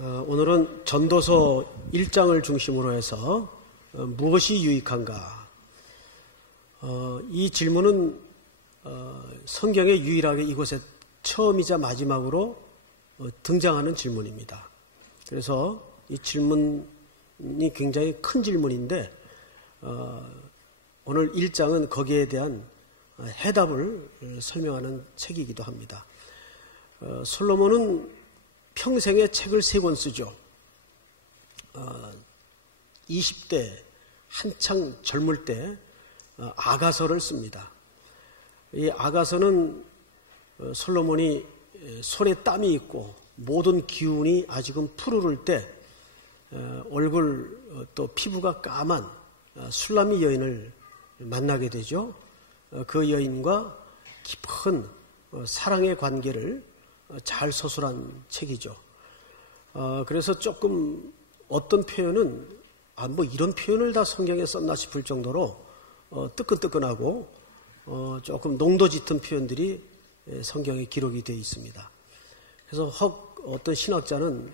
오늘은 전도서 1장을 중심으로 해서 무엇이 유익한가? 이 질문은 성경에 유일하게 이곳에 처음이자 마지막으로 등장하는 질문입니다. 그래서 이 질문이 굉장히 큰 질문인데 오늘 1장은 거기에 대한 해답을 설명하는 책이기도 합니다. 솔로몬은 평생에 책을 3권 쓰죠. 20대 한창 젊을 때 아가서를 씁니다. 이 아가서는 솔로몬이 손에 땀이 있고 모든 기운이 아직은 푸르를 때 얼굴 또 피부가 까만 술람이 여인을 만나게 되죠. 그 여인과 깊은 사랑의 관계를 잘 서술한 책이죠. 그래서 조금 어떤 표현은 뭐 이런 표현을 다 성경에 썼나 싶을 정도로 뜨끈뜨끈하고 조금 농도 짙은 표현들이 성경에 기록이 되어 있습니다. 그래서 어떤 신학자는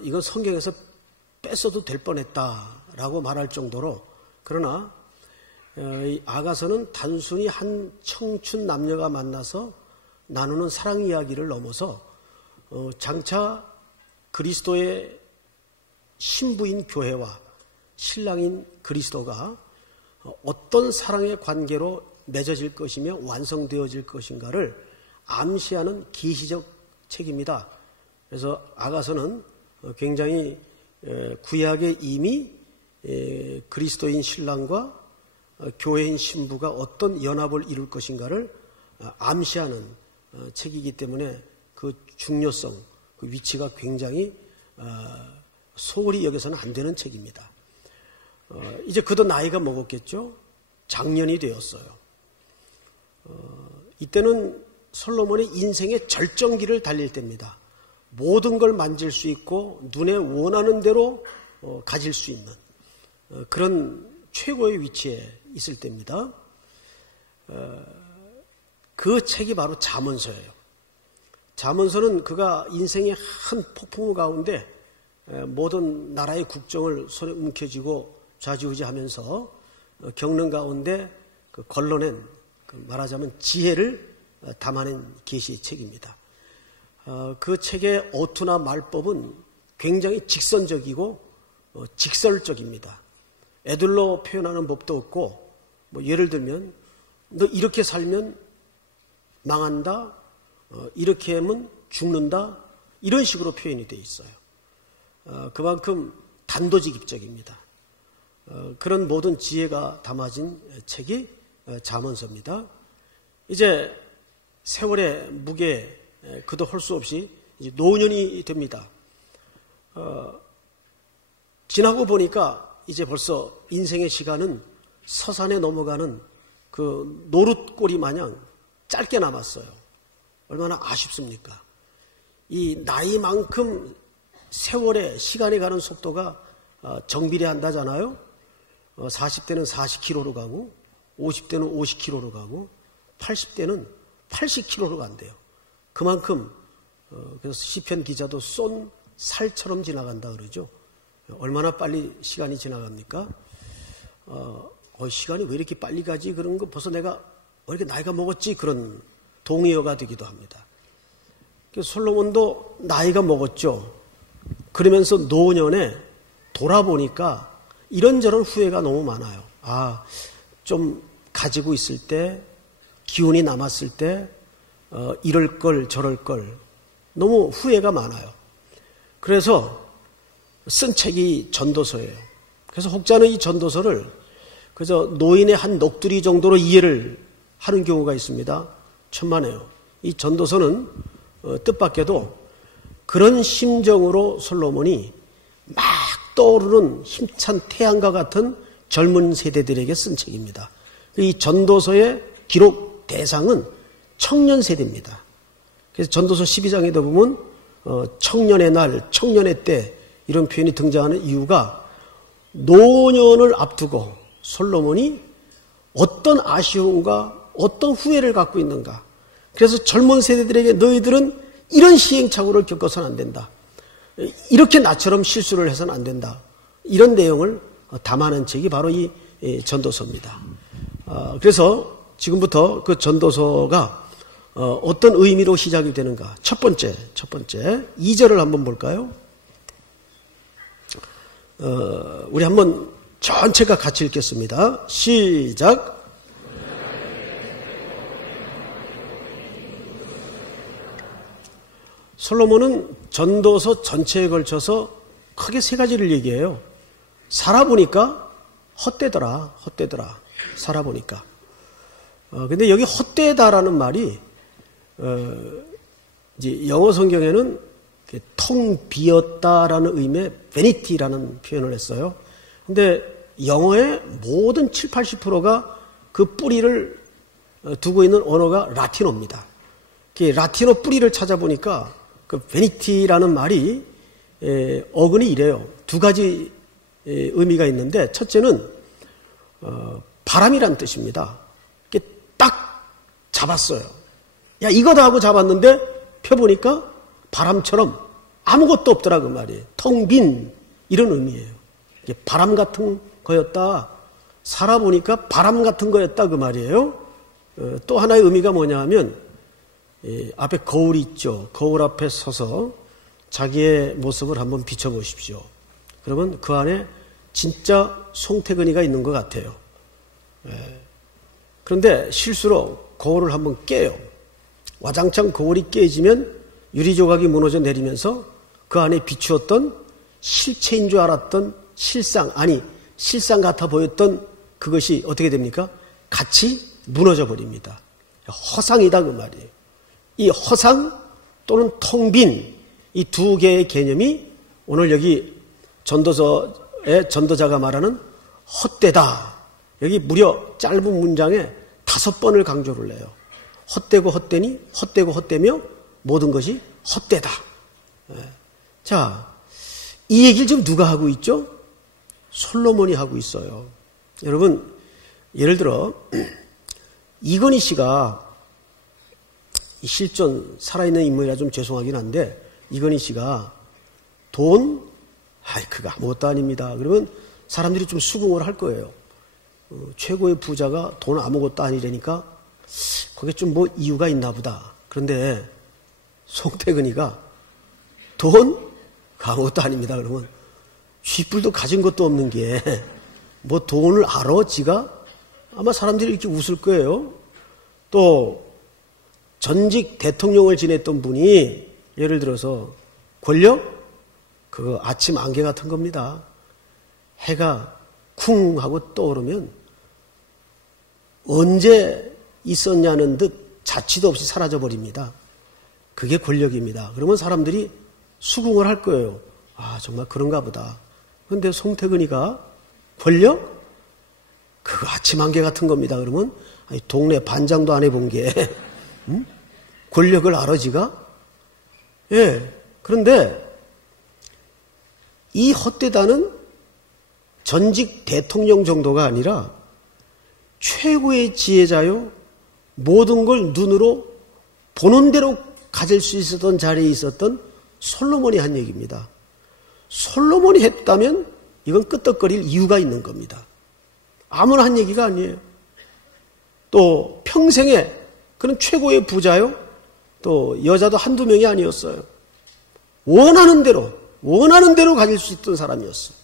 이건 성경에서 뺐어도 될 뻔했다라고 말할 정도로, 그러나 이 아가서는 단순히 한 청춘 남녀가 만나서 나누는 사랑 이야기를 넘어서 장차 그리스도의 신부인 교회와 신랑인 그리스도가 어떤 사랑의 관계로 맺어질 것이며 완성되어질 것인가를 암시하는 계시적 책입니다. 그래서 아가서는 굉장히 구약에 이미 그리스도인 신랑과 교회인 신부가 어떤 연합을 이룰 것인가를 암시하는 책이기 때문에 그 중요성, 그 위치가 굉장히 소홀히 여겨서는 안 되는 책입니다. 이제 그도 나이가 먹었겠죠. 장년이 되었어요. 이때는 솔로몬이 인생의 절정기를 달릴 때입니다. 모든 걸 만질 수 있고 눈에 원하는 대로 가질 수 있는 그런 최고의 위치에 있을 때입니다. 그 책이 바로 잠언서예요. 잠언서는 그가 인생의 한 폭풍우 가운데 모든 나라의 국정을 손에 움켜쥐고 좌지우지하면서 겪는 가운데 그 걸러낸, 말하자면 지혜를 담아낸 계시의 책입니다. 그 책의 어투나 말법은 굉장히 직선적이고 직설적입니다. 애들로 표현하는 법도 없고, 뭐 예를 들면 너 이렇게 살면 망한다, 이렇게 하면 죽는다, 이런 식으로 표현이 되어 있어요. 그만큼 단도직입적입니다. 그런 모든 지혜가 담아진 책이 잠언서입니다. 이제 세월의 무게 그도 할 수 없이 이제 노년이 됩니다. 지나고 보니까 이제 벌써 인생의 시간은 서산에 넘어가는 그 노룻꼬리 마냥 짧게 남았어요. 얼마나 아쉽습니까? 이 나이만큼 세월의 시간이 가는 속도가 정비례한다잖아요. 40대는 40km로 가고 50대는 50km로 가고 80대는 80km로 간대요. 그만큼 그래서 시편 기자도 쏜 살처럼 지나간다 그러죠. 얼마나 빨리 시간이 지나갑니까? 시간이 왜 이렇게 빨리 가지? 그런 거 벌써 내가 왜 이렇게 나이가 먹었지? 그런 동의어가 되기도 합니다. 솔로몬도 나이가 먹었죠. 그러면서 노년에 돌아보니까 이런저런 후회가 너무 많아요. 좀 가지고 있을 때, 기운이 남았을 때 이럴 걸 저럴 걸 너무 후회가 많아요. 그래서 쓴 책이 전도서예요. 그래서 혹자는 이 전도서를 그저 노인의 한 넋두리 정도로 이해를 하는 경우가 있습니다. 천만에요. 이 전도서는 뜻밖에도 그런 심정으로 솔로몬이 막 떠오르는 힘찬 태양과 같은 젊은 세대들에게 쓴 책입니다. 이 전도서의 기록 대상은 청년 세대입니다. 그래서 전도서 12장에도 보면 청년의 날, 청년의 때 이런 표현이 등장하는 이유가 노년을 앞두고 솔로몬이 어떤 아쉬움과 어떤 후회를 갖고 있는가. 그래서 젊은 세대들에게 너희들은 이런 시행착오를 겪어서는 안 된다. 이렇게 나처럼 실수를 해서는 안 된다. 이런 내용을 담아낸 책이 바로 이 전도서입니다. 그래서 지금부터 그 전도서가 어떤 의미로 시작이 되는가. 첫 번째 2절을 한번 볼까요? 우리 한번 전체가 같이 읽겠습니다. 시작. 솔로몬은 전도서 전체에 걸쳐서 크게 세 가지를 얘기해요. 살아보니까 헛되더라. 살아보니까. 근데 여기 헛되다라는 말이 이제 영어 성경에는 텅 비었다라는 의미의 vanity라는 표현을 했어요. 근데 영어의 모든 7, 80%가 그 뿌리를 두고 있는 언어가 라틴어입니다. 라틴어 뿌리를 찾아보니까 그 vanity라는 말이 어근이 이래요. 두 가지 의미가 있는데 첫째는 바람이란 뜻입니다. 딱 잡았어요. 야, 이거다 하고 잡았는데 펴보니까 바람처럼 아무것도 없더라 그 말이에요. 텅 빈 이런 의미예요. 바람 같은 거였다. 살아보니까 바람 같은 거였다 그 말이에요. 또 하나의 의미가 뭐냐 하면 앞에 거울이 있죠. 거울 앞에 서서 자기의 모습을 한번 비춰보십시오. 그러면 그 안에 진짜 송태근이가 있는 것 같아요. 그런데 실수로 거울을 한번 깨요. 와장창 거울이 깨지면 유리조각이 무너져 내리면서 그 안에 비추었던 실체인 줄 알았던 실상 같아 보였던 그것이 어떻게 됩니까? 같이 무너져 버립니다. 허상이다 그 말이에요. 이 허상 또는 텅 빈 이 두 개의 개념이 오늘 여기 전도서의 전도자가 말하는 헛되다. 여기 무려 짧은 문장에 5번을 강조를 해요. 헛되고 헛되니 헛되고 헛되며 모든 것이 헛되다. 자, 이 얘기를 지금 누가 하고 있죠? 솔로몬이 하고 있어요. 여러분, 예를 들어 이건희 씨가 실존 살아있는 인물이라 좀 죄송하긴 한데 이건희 씨가 돈, 그거 아무것도 아닙니다. 그러면 사람들이 좀 수긍을 할 거예요. 최고의 부자가 돈 아무것도 아니라니까 거기에 좀 뭐 이유가 있나 보다. 그런데 송태근이가 돈? 아무것도 아닙니다. 그러면 쥐뿔도 가진 것도 없는 게 뭐 돈을 알아? 지가? 아마 사람들이 이렇게 웃을 거예요. 또 전직 대통령을 지냈던 분이 예를 들어서 권력? 그거 아침 안개 같은 겁니다. 해가 쿵 하고 떠오르면 언제 있었냐는 듯 자취도 없이 사라져버립니다. 그게 권력입니다. 그러면 사람들이 수긍을 할 거예요. 아, 정말 그런가 보다. 그런데 송태근이가 권력? 그거 아침 안개 같은 겁니다. 그러면 아니, 동네 반장도 안 해본 게 권력을 알아 지가? 예. 그런데 이 헛되다는 전직 대통령 정도가 아니라 최고의 지혜자요. 모든 걸 눈으로 보는 대로 가질 수 있었던 자리에 있었던 솔로몬이 한 얘기입니다. 솔로몬이 했다면 이건 끄떡거릴 이유가 있는 겁니다. 아무나 한 얘기가 아니에요. 또 평생에 그는 최고의 부자요. 또 여자도 한두 명이 아니었어요. 원하는 대로 가질 수 있던 사람이었어요.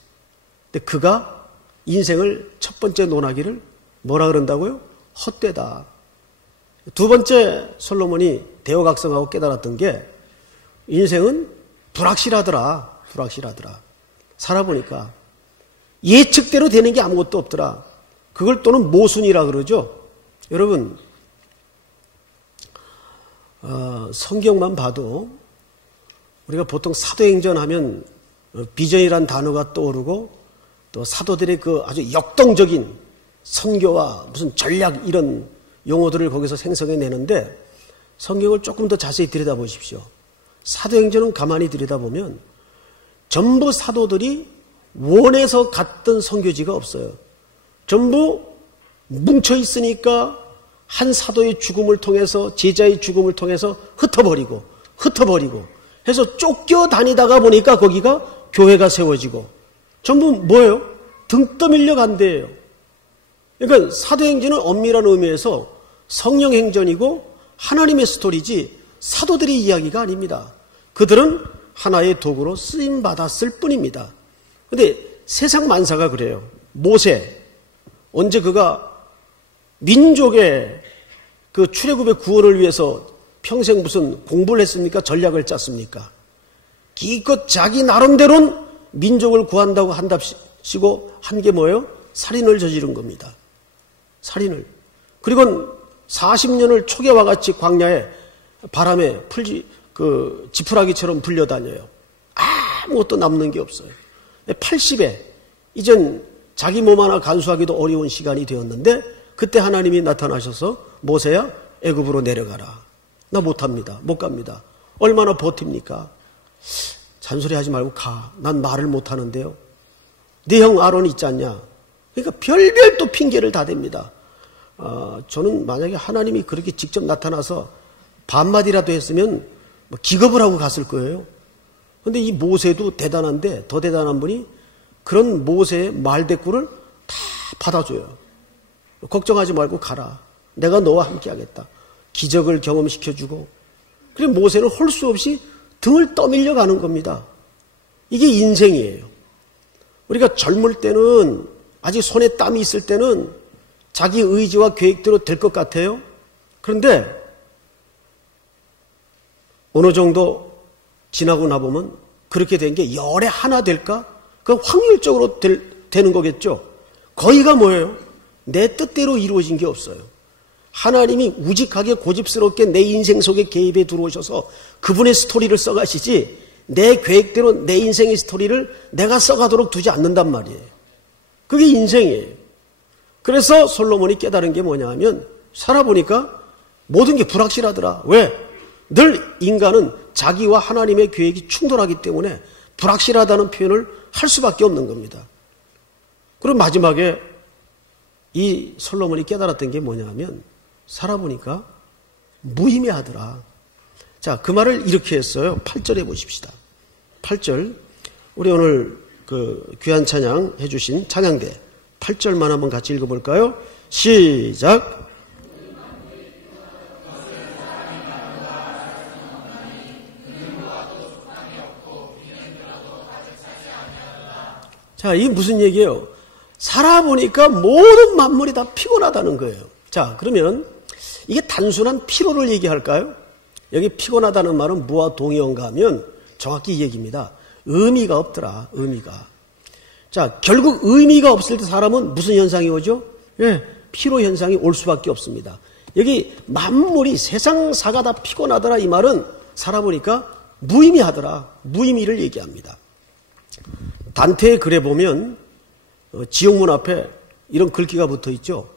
근데 그가 인생을 첫 번째 논하기를 뭐라 그런다고요? 헛되다. 두 번째 솔로몬이 대호각성하고 깨달았던 게 인생은 불확실하더라. 살아보니까 예측대로 되는 게 아무것도 없더라. 그걸 또는 모순이라 그러죠. 여러분 성경만 봐도 우리가 보통 사도행전 하면 비전이란 단어가 떠오르고 또 사도들의 그 아주 역동적인 선교와 무슨 전략 이런 용어들을 거기서 생성해내는데 성경을 조금 더 자세히 들여다보십시오. 사도행전은 가만히 들여다보면 전부 사도들이 원해서 갔던 선교지가 없어요. 전부 뭉쳐있으니까 한 사도의 죽음을 통해서 제자의 죽음을 통해서 흩어버리고 해서 쫓겨다니다가 보니까 거기가 교회가 세워지고 전부 뭐예요? 등 떠밀려 간대요. 그러니까 사도행전은 엄밀한 의미에서 성령 행전이고 하나님의 스토리지 사도들의 이야기가 아닙니다. 그들은 하나의 도구로 쓰임받았을 뿐입니다. 그런데 세상 만사가 그래요. 모세, 언제 그가 민족의 그 출애굽의 구원을 위해서 평생 무슨 공부를 했습니까? 전략을 짰습니까? 기껏 자기 나름대로는 민족을 구한다고 한답시고 한 게 뭐예요? 살인을 저지른 겁니다. 살인을. 그리고 40년을 초계와 같이 광야에 바람에 지푸라기처럼 불려다녀요. 아무것도 남는 게 없어요. 80에 이젠 자기 몸 하나 간수하기도 어려운 시간이 되었는데 그때 하나님이 나타나셔서 모세야 애굽으로 내려가라. 나 못합니다. 못 갑니다. 얼마나 버팁니까? 잔소리하지 말고 가. 난 말을 못하는데요. 네 형 아론 있지 않냐? 그러니까 별별 또 핑계를 다 댑니다. 저는 만약에 하나님이 그렇게 직접 나타나서 반마디라도 했으면 기겁을 하고 갔을 거예요. 그런데 이 모세도 대단한데 더 대단한 분이 그런 모세의 말대꾸를 다 받아줘요. 걱정하지 말고 가라. 내가 너와 함께 하겠다. 기적을 경험시켜주고. 그리고 모세는 할 수 없이 등을 떠밀려 가는 겁니다. 이게 인생이에요. 우리가 젊을 때는 아직 손에 땀이 있을 때는 자기 의지와 계획대로 될 것 같아요. 그런데 어느 정도 지나고 나보면 그렇게 된 게 열에 하나 될까? 그건 확률적으로 되는 거겠죠. 거의가 뭐예요? 내 뜻대로 이루어진 게 없어요. 하나님이 우직하게 고집스럽게 내 인생 속에 개입해 들어오셔서 그분의 스토리를 써가시지 내 계획대로 내 인생의 스토리를 내가 써가도록 두지 않는단 말이에요. 그게 인생이에요. 그래서 솔로몬이 깨달은 게 뭐냐 하면 살아보니까 모든 게 불확실하더라. 왜? 늘 인간은 자기와 하나님의 계획이 충돌하기 때문에 불확실하다는 표현을 할 수밖에 없는 겁니다. 그리고 마지막에 이 솔로몬이 깨달았던 게 뭐냐 하면 살아보니까 무의미하더라. 자, 그 말을 이렇게 했어요. 8절에 보십시다. 8절. 우리 오늘 그 귀한 찬양 해주신 찬양대 8절만 한번 같이 읽어볼까요? 시작. 자, 이게 무슨 얘기예요? 살아보니까 모든 만물이 다 피곤하다는 거예요. 자, 그러면 이게 단순한 피로를 얘기할까요? 여기 피곤하다는 말은 무와 동의어인가 하면 정확히 이 얘기입니다. 의미가 없더라, 의미가. 자, 결국 의미가 없을 때 사람은 무슨 현상이 오죠? 예, 피로 현상이 올 수밖에 없습니다. 여기 만물이 세상사가 다 피곤하더라 이 말은 살아보니까 무의미하더라, 무의미를 얘기합니다. 단테의 글에 보면 지옥문 앞에 이런 글귀가 붙어 있죠.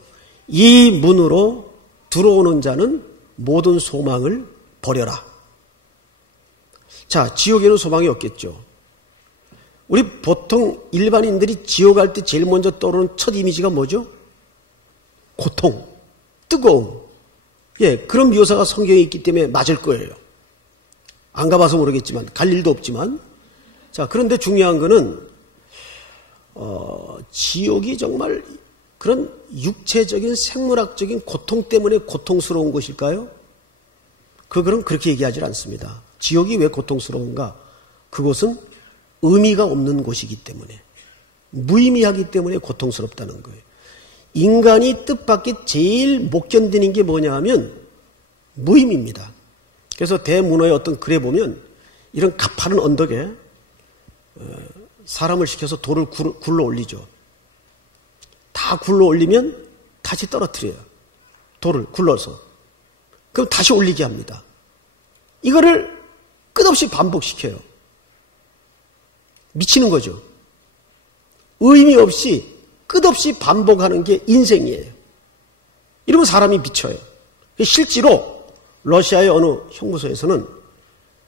이 문으로 들어오는 자는 모든 소망을 버려라. 자, 지옥에는 소망이 없겠죠. 우리 보통 일반인들이 지옥 갈 때 제일 먼저 떠오르는 첫 이미지가 뭐죠? 고통, 뜨거움. 예, 그런 묘사가 성경에 있기 때문에 맞을 거예요. 안 가봐서 모르겠지만, 갈 일도 없지만. 자, 그런데 중요한 거는 지옥이 정말 그런 육체적인 생물학적인 고통 때문에 고통스러운 것일까요? 그거는 그렇게 얘기하지 않습니다. 지옥이 왜 고통스러운가? 그것은 의미가 없는 곳이기 때문에, 무의미하기 때문에 고통스럽다는 거예요. 인간이 뜻밖의 제일 못 견디는 게 뭐냐 하면 무의미입니다. 그래서 대문호의 어떤 글에 보면 이런 가파른 언덕에 사람을 시켜서 돌을 굴러 올리죠. 다 굴러 올리면 다시 떨어뜨려요. 돌을 굴러서. 그럼 다시 올리게 합니다. 이거를 끝없이 반복시켜요. 미치는 거죠. 의미 없이 끝없이 반복하는 게 인생이에요. 이러면 사람이 미쳐요. 실제로 러시아의 어느 형무소에서는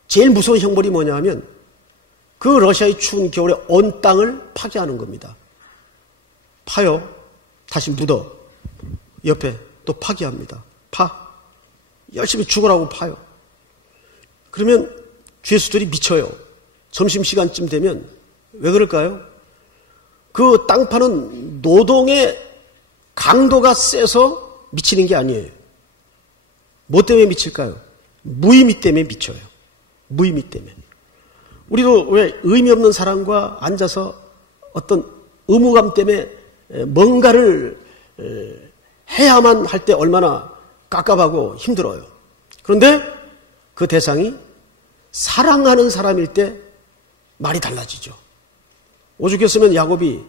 제일 무서운 형벌이 뭐냐 하면 그 러시아의 추운 겨울에 온 땅을 파괴하는 겁니다. 파요. 다시 묻어. 옆에 또 파괴합니다. 파. 열심히 죽으라고 파요. 그러면 죄수들이 미쳐요. 점심시간쯤 되면. 왜 그럴까요? 그 땅 파는 노동의 강도가 세서 미치는 게 아니에요. 뭐 때문에 미칠까요? 무의미 때문에 미쳐요. 무의미 때문에. 우리도 왜 의미 없는 사람과 앉아서 어떤 의무감 때문에 뭔가를 해야만 할 때 얼마나 깝깝하고 힘들어요. 그런데 그 대상이 사랑하는 사람일 때 말이 달라지죠. 오죽했으면 야곱이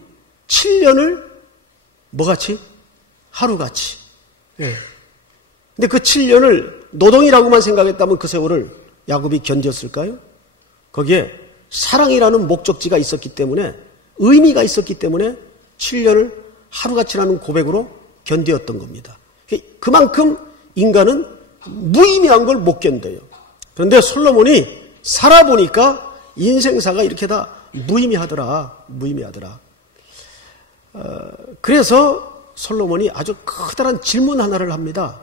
7년을 뭐같이? 하루같이. 예. 근데 그 7년을 노동이라고만 생각했다면 그 세월을 야곱이 견뎠을까요? 거기에 사랑이라는 목적지가 있었기 때문에, 의미가 있었기 때문에 7년을 하루같이라는 고백으로 견디었던 겁니다. 그만큼 인간은 무의미한 걸 못 견뎌요. 그런데 솔로몬이 살아보니까 인생사가 이렇게 다 무의미하더라. 그래서 솔로몬이 아주 커다란 질문 하나를 합니다.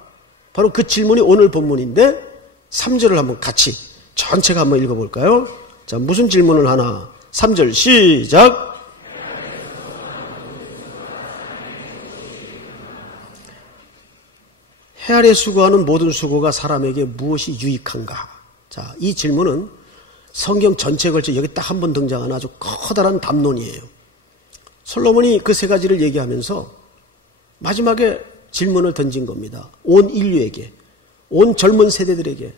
바로 그 질문이 오늘 본문인데 3절을 한번 같이 전체가 한번 읽어볼까요? 자, 무슨 질문을 하나? 3절 시작. 해 아래 수고하는 모든 수고가 사람에게 무엇이 유익한가? 자, 이 질문은 성경 전체에 걸쳐 여기 딱 한 번 등장하는 아주 커다란 담론이에요. 솔로몬이 그 세 가지를 얘기하면서 마지막에 질문을 던진 겁니다. 온 인류에게, 온 젊은 세대들에게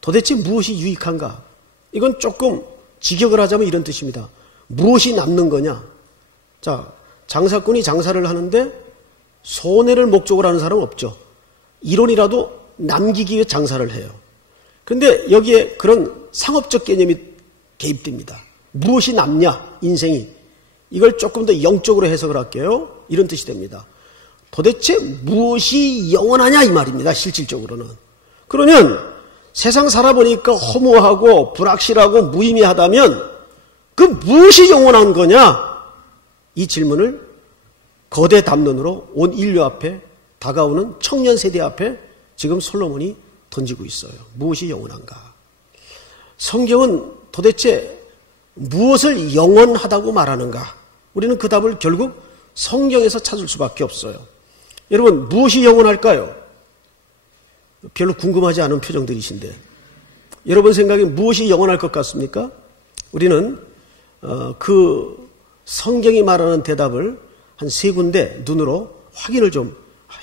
도대체 무엇이 유익한가? 이건 조금 직역을 하자면 이런 뜻입니다. 무엇이 남는 거냐? 자, 장사꾼이 장사를 하는데 손해를 목적으로 하는 사람은 없죠. 이론이라도 남기기 위해 장사를 해요. 그런데 여기에 그런 상업적 개념이 개입됩니다. 무엇이 남냐, 인생이. 이걸 조금 더 영적으로 해석을 할게요. 이런 뜻이 됩니다. 도대체 무엇이 영원하냐 이 말입니다. 실질적으로는. 그러면 세상 살아보니까 허무하고 불확실하고 무의미하다면 그 무엇이 영원한 거냐? 이 질문을 거대 담론으로 온 인류 앞에 다가오는 청년 세대 앞에 지금 솔로몬이 던지고 있어요. 무엇이 영원한가? 성경은 도대체 무엇을 영원하다고 말하는가? 우리는 그 답을 결국 성경에서 찾을 수밖에 없어요. 여러분, 무엇이 영원할까요? 별로 궁금하지 않은 표정들이신데 여러분 생각에 무엇이 영원할 것 같습니까? 우리는 그 성경이 말하는 대답을 한 세 군데 눈으로 확인을 좀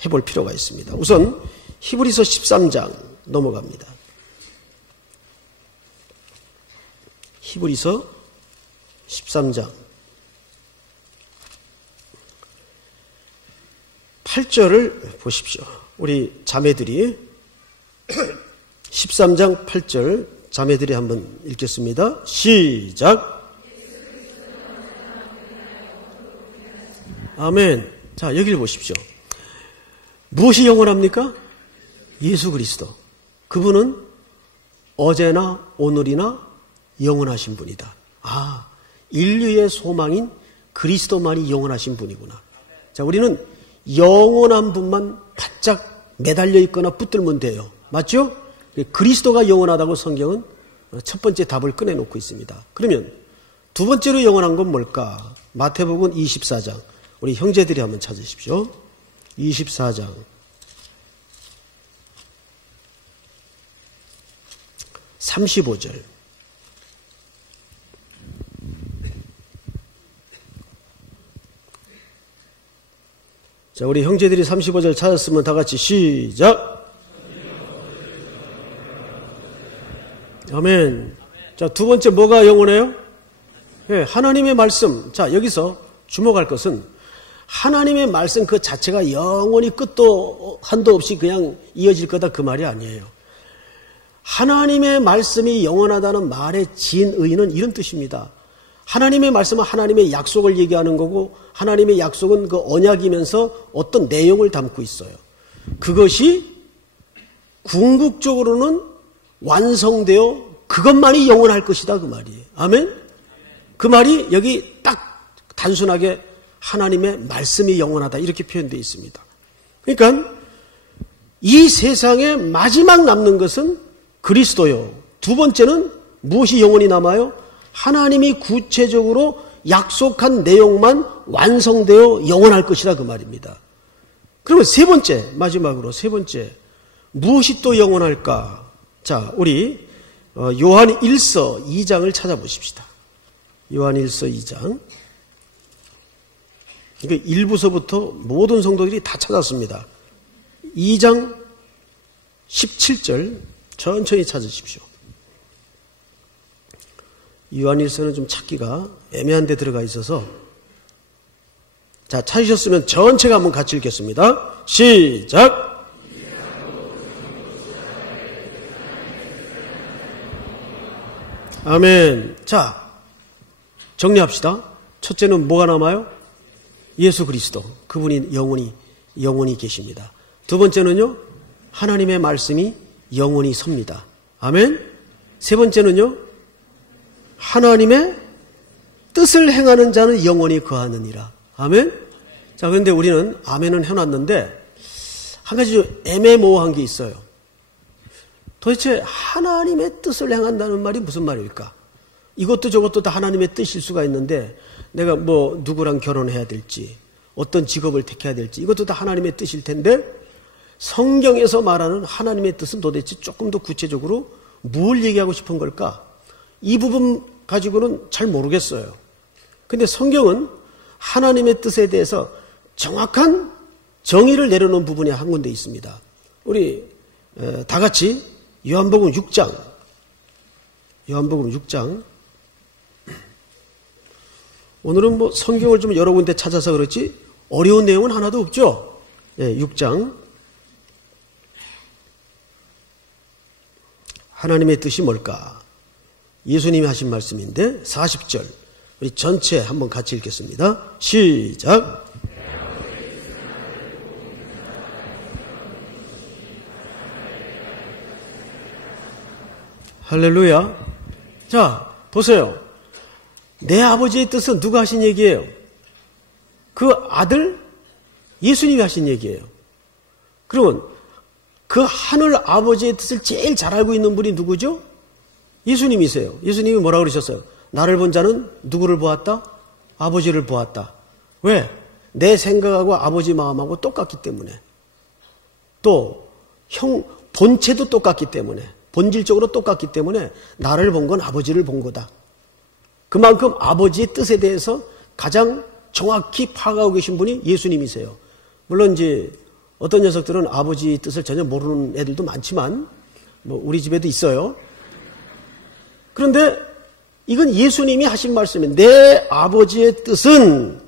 해볼 필요가 있습니다. 우선 히브리서 13장 넘어갑니다. 히브리서 13장 8절을 보십시오. 우리 자매들이 13장 8절 자매들이 한번 읽겠습니다. 시작. 아멘. 자, 여기를 보십시오. 무엇이 영원합니까? 예수 그리스도. 그분은 어제나 오늘이나 영원하신 분이다. 아, 인류의 소망인 그리스도만이 영원하신 분이구나. 자, 우리는 영원한 분만 바짝 매달려 있거나 붙들면 돼요. 맞죠? 그리스도가 영원하다고 성경은 첫 번째 답을 꺼내놓고 있습니다. 그러면 두 번째로 영원한 건 뭘까? 마태복음 24장. 우리 형제들이 한번 찾으십시오. 24장. (35절) 자, 우리 형제들이 35절 찾았으면 다 같이 시작. 아멘. 자, 두 번째 뭐가 영원해요? 네, 하나님의 말씀. 자, 여기서 주목할 것은 하나님의 말씀 그 자체가 영원히 끝도 한도 없이 그냥 이어질 거다 그 말이 아니에요. 하나님의 말씀이 영원하다는 말의 진의는 이런 뜻입니다. 하나님의 말씀은 하나님의 약속을 얘기하는 거고 하나님의 약속은 그 언약이면서 어떤 내용을 담고 있어요. 그것이 궁극적으로는 완성되어 그것만이 영원할 것이다 그 말이에요. 아멘? 그 말이 여기 딱 단순하게 하나님의 말씀이 영원하다 이렇게 표현되어 있습니다. 그러니까 이 세상에 마지막 남는 것은 그리스도요. 두 번째는 무엇이 영원히 남아요? 하나님이 구체적으로 약속한 내용만 완성되어 영원할 것이다 그 말입니다. 그러면 세 번째, 마지막으로 세 번째, 무엇이 또 영원할까? 자, 우리 요한 1서 2장을 찾아보십시다. 요한 1서 2장. 그러니까 1부서부터 모든 성도들이 다 찾았습니다. 2장 17절 천천히 찾으십시오. 요한 1서는 좀 찾기가 애매한 데 들어가 있어서, 자, 찾으셨으면 전체가 한번 같이 읽겠습니다. 시작! 아멘. 자, 정리합시다. 첫째는 뭐가 남아요? 예수 그리스도. 그분이 영원히 계십니다. 두 번째는요, 하나님의 말씀이 영원히 섭니다. 아멘. 세 번째는요, 하나님의 뜻을 행하는 자는 영원히 거하느니라. 아멘. 자, 그런데 우리는 아멘은 해놨는데 한 가지 좀 애매모호한 게 있어요. 도대체 하나님의 뜻을 행한다는 말이 무슨 말일까? 이것도 저것도 다 하나님의 뜻일 수가 있는데, 내가 뭐 누구랑 결혼해야 될지, 어떤 직업을 택해야 될지, 이것도 다 하나님의 뜻일 텐데, 성경에서 말하는 하나님의 뜻은 도대체 조금 더 구체적으로 뭘 얘기하고 싶은 걸까? 이 부분 가지고는 잘 모르겠어요. 근데 성경은 하나님의 뜻에 대해서 정확한 정의를 내려놓은 부분이 한 군데 있습니다. 우리 다 같이 요한복음 6장, 요한복음 6장. 오늘은 뭐 성경을 좀 여러 군데 찾아서 그렇지 어려운 내용은 하나도 없죠. 6장. 하나님의 뜻이 뭘까? 예수님이 하신 말씀인데 40절. 우리 전체 한번 같이 읽겠습니다. 시작. 할렐루야. 자, 보세요. 내 아버지의 뜻은 누가 하신 얘기예요? 그 아들 예수님이 하신 얘기예요. 그러면 그 하늘 아버지의 뜻을 제일 잘 알고 있는 분이 누구죠? 예수님이세요. 예수님이 뭐라고 그러셨어요? 나를 본 자는 누구를 보았다? 아버지를 보았다. 왜? 내 생각하고 아버지 마음하고 똑같기 때문에. 또 본체도 똑같기 때문에, 본질적으로 똑같기 때문에 나를 본 건 아버지를 본 거다. 그만큼 아버지의 뜻에 대해서 가장 정확히 파악하고 계신 분이 예수님이세요. 물론 이제 어떤 녀석들은 아버지 뜻을 전혀 모르는 애들도 많지만, 뭐 우리 집에도 있어요. 그런데 이건 예수님이 하신 말씀이에요. 내 아버지의 뜻은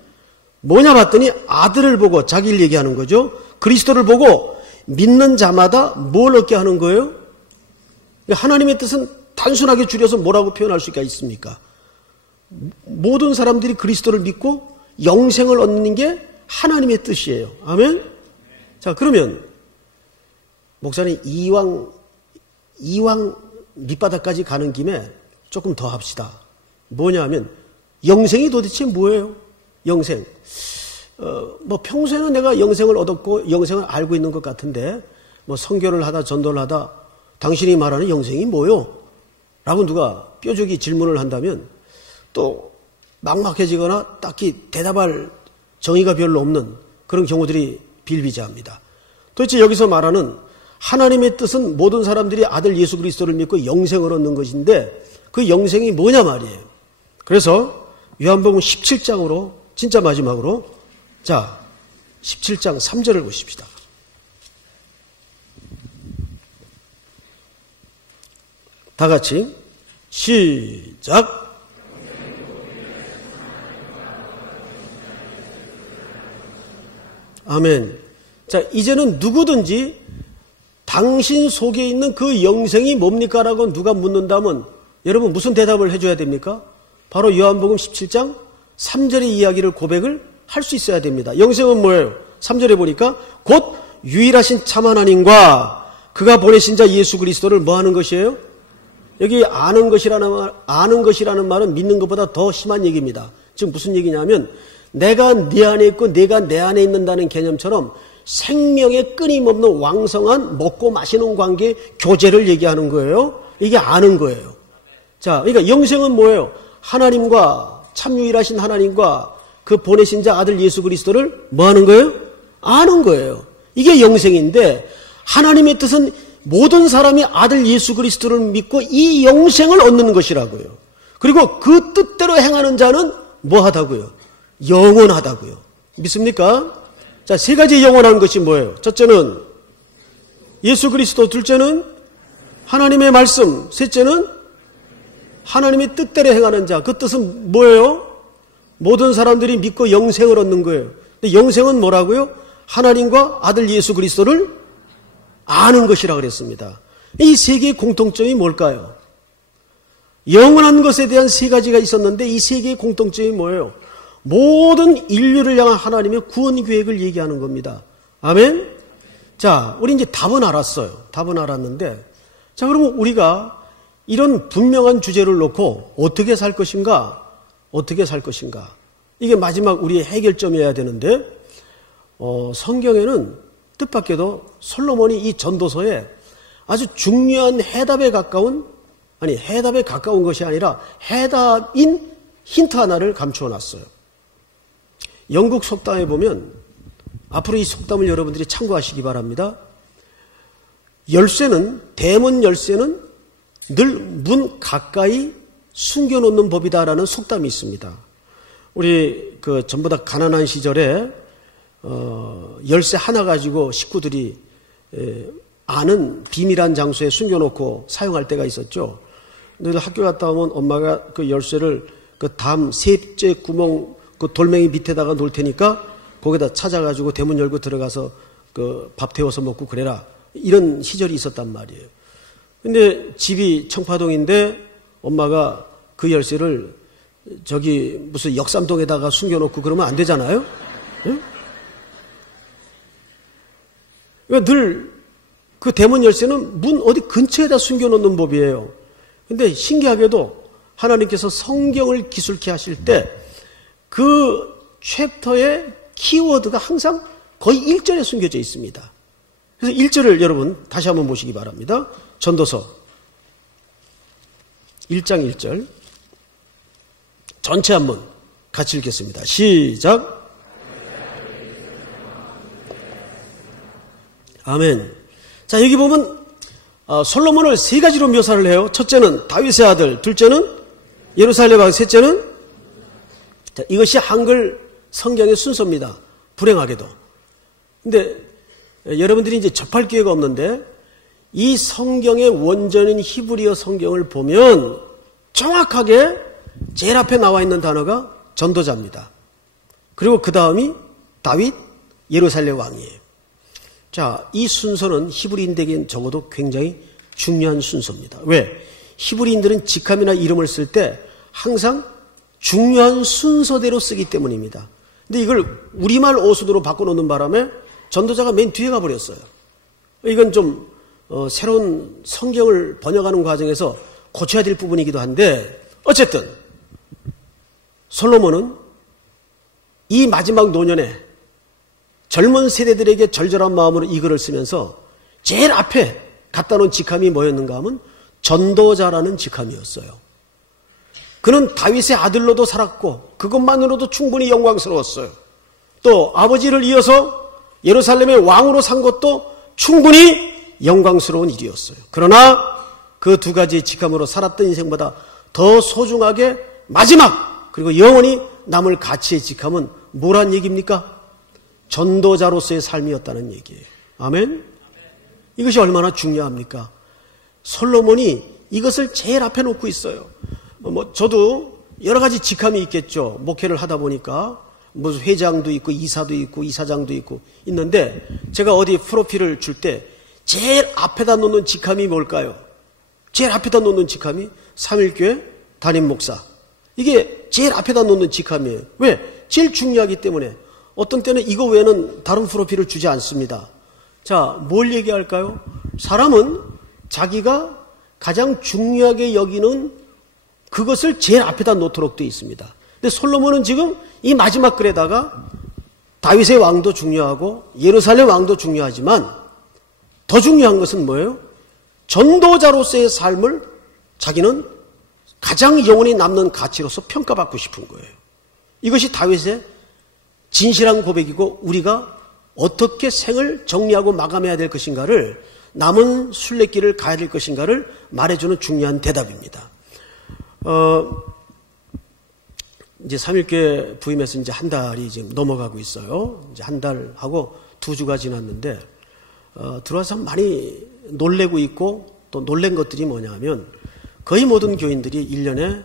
뭐냐 봤더니 아들을 보고, 자기를 얘기하는 거죠. 그리스도를 보고 믿는 자마다 뭘 얻게 하는 거예요? 하나님의 뜻은 단순하게 줄여서 뭐라고 표현할 수가 있습니까? 모든 사람들이 그리스도를 믿고 영생을 얻는 게 하나님의 뜻이에요. 아멘? 자, 그러면 목사님 이왕 밑바닥까지 가는 김에 조금 더 합시다. 뭐냐 하면 영생이 도대체 뭐예요? 영생. 뭐 평소에는 내가 영생을 얻었고 영생을 알고 있는 것 같은데, 뭐 선교를 하다 전도를 하다 당신이 말하는 영생이 뭐요? 라고 누가 뾰족이 질문을 한다면 또 막막해지거나 딱히 대답할 정의가 별로 없는 그런 경우들이 빌비재합니다. 도대체 여기서 말하는 하나님의 뜻은 모든 사람들이 아들 예수 그리스도를 믿고 영생을 얻는 것인데, 그 영생이 뭐냐 말이에요. 그래서 요한복음 17장으로 진짜 마지막으로, 자 17장 3절을 보십시다. 다 같이 시작. 아멘. 자, 이제는 누구든지 당신 속에 있는 그 영생이 뭡니까? 라고 누가 묻는다면 여러분 무슨 대답을 해줘야 됩니까? 바로 요한복음 17장 3절의 이야기를 고백을 할 수 있어야 됩니다. 영생은 뭐예요? 3절에 보니까 곧 유일하신 참 하나님과 그가 보내신 자 예수 그리스도를 뭐 하는 것이에요? 여기 아는 것이라는 말은 믿는 것보다 더 심한 얘기입니다. 지금 무슨 얘기냐면 내가 네 안에 있고 내가 내 안에 있는다는 개념처럼 생명의 끊임없는 왕성한 먹고 마시는 관계, 교제를 얘기하는 거예요. 이게 아는 거예요. 자, 그러니까 영생은 뭐예요? 하나님과 참 유일하신 하나님과 그 보내신 자 아들 예수 그리스도를 뭐 하는 거예요? 아는 거예요. 이게 영생인데 하나님의 뜻은 모든 사람이 아들 예수 그리스도를 믿고 이 영생을 얻는 것이라고요. 그리고 그 뜻대로 행하는 자는 뭐 하다고요? 영원하다고요. 믿습니까? 자, 세 가지 영원한 것이 뭐예요? 첫째는 예수 그리스도, 둘째는 하나님의 말씀, 셋째는 하나님의 뜻대로 행하는 자. 그 뜻은 뭐예요? 모든 사람들이 믿고 영생을 얻는 거예요. 근데 영생은 뭐라고요? 하나님과 아들 예수 그리스도를 아는 것이라 그랬습니다. 이 세 개의 공통점이 뭘까요? 영원한 것에 대한 세 가지가 있었는데 이 세 개의 공통점이 뭐예요? 모든 인류를 향한 하나님의 구원 계획을 얘기하는 겁니다. 아멘? 자, 우리 이제 답은 알았어요. 답은 알았는데, 자, 그러면 우리가 이런 분명한 주제를 놓고 어떻게 살 것인가? 어떻게 살 것인가? 이게 마지막 우리의 해결점이어야 되는데, 성경에는 뜻밖에도 솔로몬이 이 전도서에 아주 중요한 해답에 가까운 것이 아니라 해답인 힌트 하나를 감추어 놨어요. 영국 속담에 보면, 앞으로 이 속담을 여러분들이 참고하시기 바랍니다. 대문 열쇠는 늘 문 가까이 숨겨놓는 법이다라는 속담이 있습니다. 우리 전부 다 가난한 시절에 열쇠 하나 가지고 식구들이 아는 비밀한 장소에 숨겨놓고 사용할 때가 있었죠. 근데 학교 갔다 오면 엄마가 그 열쇠를 그 담 셋째 구멍 그 돌멩이 밑에다가 놓을 테니까 거기다 찾아가지고 대문 열고 들어가서 그 밥 데워서 먹고 그래라. 이런 시절이 있었단 말이에요. 근데 집이 청파동인데 엄마가 그 열쇠를 저기 무슨 역삼동에다가 숨겨놓고 그러면 안 되잖아요? 응? 그러니까 늘 그 대문 열쇠는 문 어디 근처에다 숨겨놓는 법이에요. 근데 신기하게도 하나님께서 성경을 기술케 하실 때 그 챕터의 키워드가 항상 거의 1절에 숨겨져 있습니다. 그래서 1절을 여러분 다시 한번 보시기 바랍니다. 전도서 1장 1절 전체 한번 같이 읽겠습니다. 시작. 아멘. 자, 여기 보면 솔로몬을 세 가지로 묘사를 해요. 첫째는 다윗의 아들, 둘째는 예루살렘 왕, 셋째는 자, 이것이 한글 성경의 순서입니다. 불행하게도. 근데 여러분들이 이제 접할 기회가 없는데 이 성경의 원전인 히브리어 성경을 보면 정확하게 제일 앞에 나와 있는 단어가 전도자입니다. 그리고 그 다음이 다윗, 예루살렘 왕이에요. 자, 이 순서는 히브리인들에게는 적어도 굉장히 중요한 순서입니다. 왜? 히브리인들은 직함이나 이름을 쓸 때 항상 중요한 순서대로 쓰기 때문입니다. 근데 이걸 우리말 어순으로 바꿔놓는 바람에 전도자가 맨 뒤에 가버렸어요. 이건 좀 새로운 성경을 번역하는 과정에서 고쳐야 될 부분이기도 한데 어쨌든 솔로몬은 이 마지막 노년에 젊은 세대들에게 절절한 마음으로 이 글을 쓰면서 제일 앞에 갖다 놓은 직함이 뭐였는가 하면 전도자라는 직함이었어요. 그는 다윗의 아들로도 살았고 그것만으로도 충분히 영광스러웠어요. 또 아버지를 이어서 예루살렘의 왕으로 산 것도 충분히 영광스러운 일이었어요. 그러나 그 두 가지의 직함으로 살았던 인생보다 더 소중하게 마지막 그리고 영원히 남을 가치의 직함은 뭐란 얘기입니까? 전도자로서의 삶이었다는 얘기예요. 아멘? 이것이 얼마나 중요합니까? 솔로몬이 이것을 제일 앞에 놓고 있어요. 저도 여러 가지 직함이 있겠죠. 목회를 하다 보니까 무슨 회장도 있고 이사도 있고 이사장도 있고 있는데 제가 어디 프로필을 줄 때 제일 앞에다 놓는 직함이 뭘까요? 제일 앞에다 놓는 직함이 삼일교회 담임 목사. 이게 제일 앞에다 놓는 직함이에요. 왜? 제일 중요하기 때문에. 어떤 때는 이거 외에는 다른 프로필을 주지 않습니다. 자, 뭘 얘기할까요? 사람은 자기가 가장 중요하게 여기는 그것을 제일 앞에다 놓도록 되어 있습니다. 근데 솔로몬은 지금 이 마지막 글에다가 다윗의 왕도 중요하고 예루살렘 왕도 중요하지만 더 중요한 것은 뭐예요? 전도자로서의 삶을 자기는 가장 영원히 남는 가치로서 평가받고 싶은 거예요. 이것이 다윗의 진실한 고백이고 우리가 어떻게 생을 정리하고 마감해야 될 것인가를 남은 순례길을 가야 될 것인가를 말해주는 중요한 대답입니다. 이제 3.1교회 부임해서 이제 한 달이 지금 넘어가고 있어요. 이제 한 달하고 2주가 지났는데, 들어와서 많이 놀래고 있고 또 놀란 것들이 뭐냐면 거의 모든 교인들이 1년에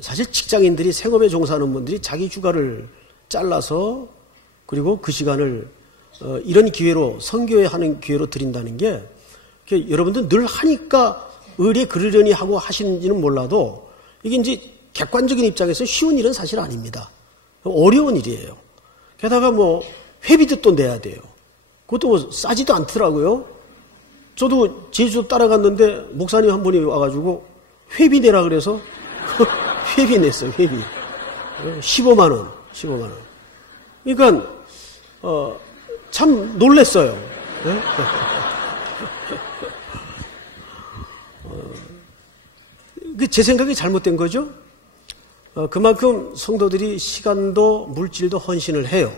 사실 직장인들이 생업에 종사하는 분들이 자기 휴가를 잘라서 그리고 그 시간을 이런 기회로 선교회 하는 기회로 드린다는 게 여러분들 늘 하니까 의리에 그러려니 하고 하시는지는 몰라도 이게 이제 객관적인 입장에서 쉬운 일은 사실 아닙니다. 어려운 일이에요. 게다가 뭐 회비도 또 내야 돼요. 그것도 뭐 싸지도 않더라고요. 저도 제주도 따라갔는데 목사님 한 분이 와가지고 회비 내라 그래서 회비 냈어요. 회비 15만 원. 그러니까 참 놀랬어요. 제 생각이 잘못된 거죠. 그만큼 성도들이 시간도 물질도 헌신을 해요.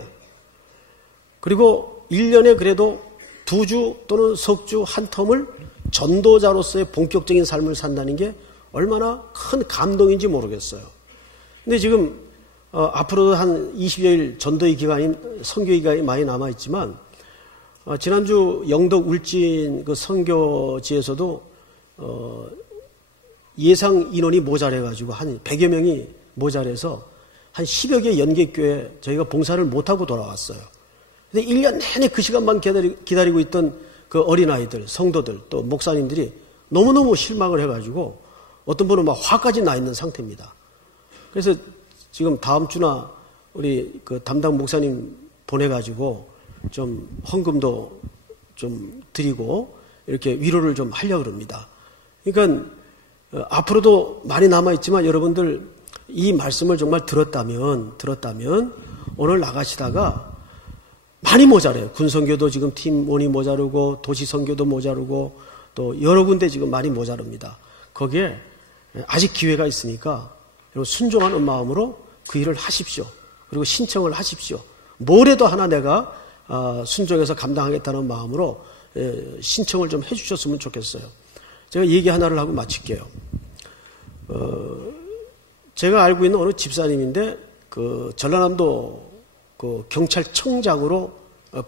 그리고 1년에 그래도 2주 또는 석주 한 텀을 전도자로서의 본격적인 삶을 산다는 게 얼마나 큰 감동인지 모르겠어요. 근데 지금 앞으로도 한 20여일 전도의 기간이 선교의 기간이 많이 남아있지만 지난주 영덕 울진 그 선교지에서도 예상 인원이 모자라가지고 한 100여 명이 모자라서 한 10여 개 연계교회 저희가 봉사를 못하고 돌아왔어요. 근데 1년 내내 그 시간만 기다리고 있던 그 어린아이들, 성도들, 또 목사님들이 너무너무 실망을 해가지고 어떤 분은 막 화까지 나 있는 상태입니다. 그래서 지금 다음 주나 우리 그 담당 목사님 보내가지고 좀 헌금도 좀 드리고 이렇게 위로를 좀 하려고 합니다. 그러니까 앞으로도 많이 남아있지만 여러분들 이 말씀을 정말 들었다면 오늘 나가시다가 많이 모자라요. 군선교도 지금 팀원이 모자르고 도시선교도 모자르고 또 여러 군데 지금 많이 모자릅니다. 거기에 아직 기회가 있으니까 순종하는 마음으로 그 일을 하십시오. 그리고 신청을 하십시오. 뭐래도 하나 내가 순종해서 감당하겠다는 마음으로 신청을 좀 해주셨으면 좋겠어요. 제가 얘기 하나를 하고 마칠게요. 제가 알고 있는 어느 집사님인데 그 전라남도 그 경찰청장으로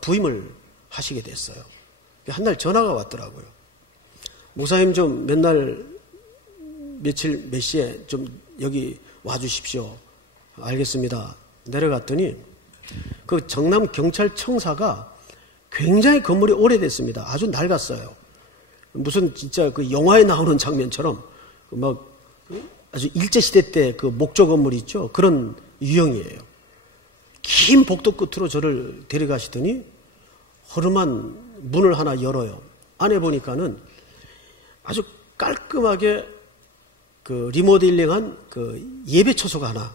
부임을 하시게 됐어요. 한 날 전화가 왔더라고요. 목사님 좀 맨날 며칠 몇 시에 좀 여기 와주십시오. 알겠습니다. 내려갔더니 그 정남 경찰청사가 굉장히 건물이 오래됐습니다. 아주 낡았어요. 무슨 진짜 그 영화에 나오는 장면처럼 막 아주 일제시대 때 그 목조 건물 있죠. 그런 유형이에요. 긴 복도 끝으로 저를 데려가시더니 허름한 문을 하나 열어요. 안에 보니까는 아주 깔끔하게 그 리모델링한 그 예배 처소가 하나,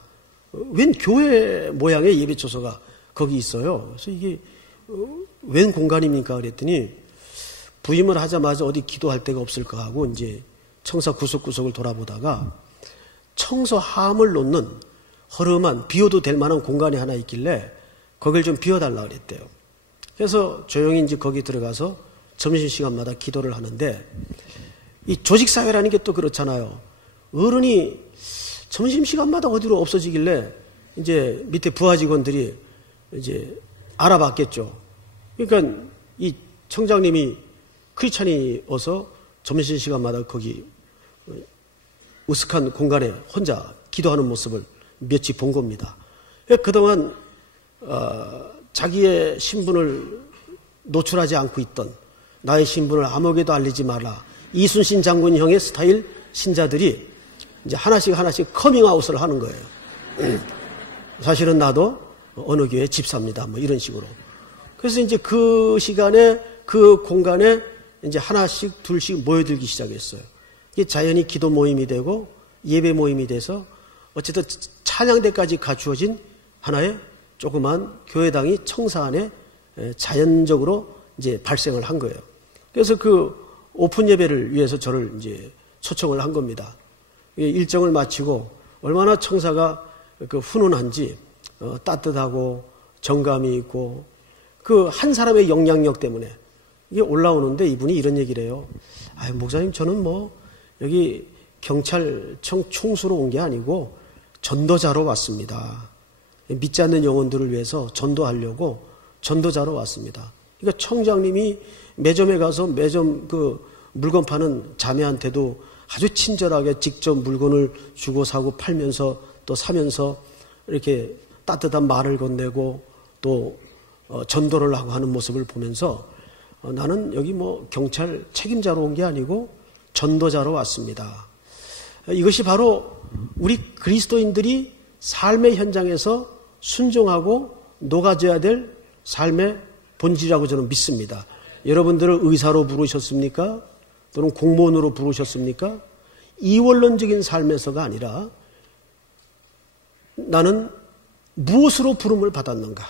웬 교회 모양의 예배 처소가 거기 있어요. 그래서 이게 웬 공간입니까? 그랬더니 부임을 하자마자 어디 기도할 데가 없을까 하고 이제 청사 구석구석을 돌아보다가 청소함을 놓는 허름한 비워도 될 만한 공간이 하나 있길래 거길 좀 비워달라 그랬대요. 그래서 조용히 이제 거기 들어가서 점심시간마다 기도를 하는데 이 조직사회라는 게 또 그렇잖아요. 어른이 점심시간마다 어디로 없어지길래 이제 밑에 부하 직원들이 이제 알아봤겠죠. 그러니까 이 청장님이 크리스찬이어서 점심시간마다 거기 으슥한 공간에 혼자 기도하는 모습을 며칠 본 겁니다. 그동안 자기의 신분을 노출하지 않고 있던 나의 신분을 아무에게도 알리지 마라. 이순신 장군형의 스타일 신자들이 이제 하나씩 커밍아웃을 하는 거예요. 사실은 나도 어느 교회 집사입니다. 뭐 이런 식으로. 그래서 이제 그 시간에 그 공간에 이제 하나씩 둘씩 모여들기 시작했어요. 이게 자연히 기도 모임이 되고 예배 모임이 돼서 어쨌든 찬양대까지 갖추어진 하나의 조그만 교회당이 청사 안에 자연적으로 이제 발생을 한 거예요. 그래서 그 오픈 예배를 위해서 저를 이제 초청을 한 겁니다. 일정을 마치고 얼마나 청사가 훈훈한지 따뜻하고 정감이 있고 그 한 사람의 영향력 때문에 이게 올라오는데 이분이 이런 얘기를 해요. 목사님 저는 여기 경찰청 총수로 온 게 아니고 전도자로 왔습니다. 믿지 않는 영혼들을 위해서 전도하려고 전도자로 왔습니다. 그러니까 청장님이 매점에 가서 매점 물건 파는 자매한테도 아주 친절하게 직접 물건을 주고 사고 팔면서 또 사면서 이렇게 따뜻한 말을 건네고 또 전도를 하고 하는 모습을 보면서 나는 여기 경찰 책임자로 온 게 아니고 전도자로 왔습니다. 이것이 바로 우리 그리스도인들이 삶의 현장에서 순종하고 녹아져야 될 삶의 본질이라고 저는 믿습니다. 여러분들을 의사로 부르셨습니까? 또는 공무원으로 부르셨습니까? 이원론적인 삶에서가 아니라 나는 무엇으로 부름을 받았는가?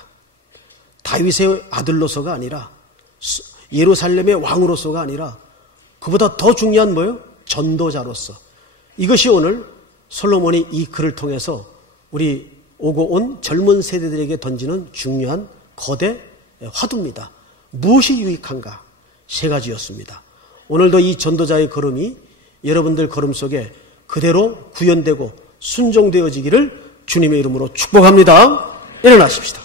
다윗의 아들로서가 아니라 예루살렘의 왕으로서가 아니라 그보다 더 중요한 뭐예요? 전도자로서. 이것이 오늘 솔로몬이 이 글을 통해서 우리 오고 온 젊은 세대들에게 던지는 중요한 거대 화두입니다. 무엇이 유익한가? 세 가지였습니다. 오늘도 이 전도자의 걸음이 여러분들 걸음 속에 그대로 구현되고 순종되어지기를 주님의 이름으로 축복합니다. 일어나십시다.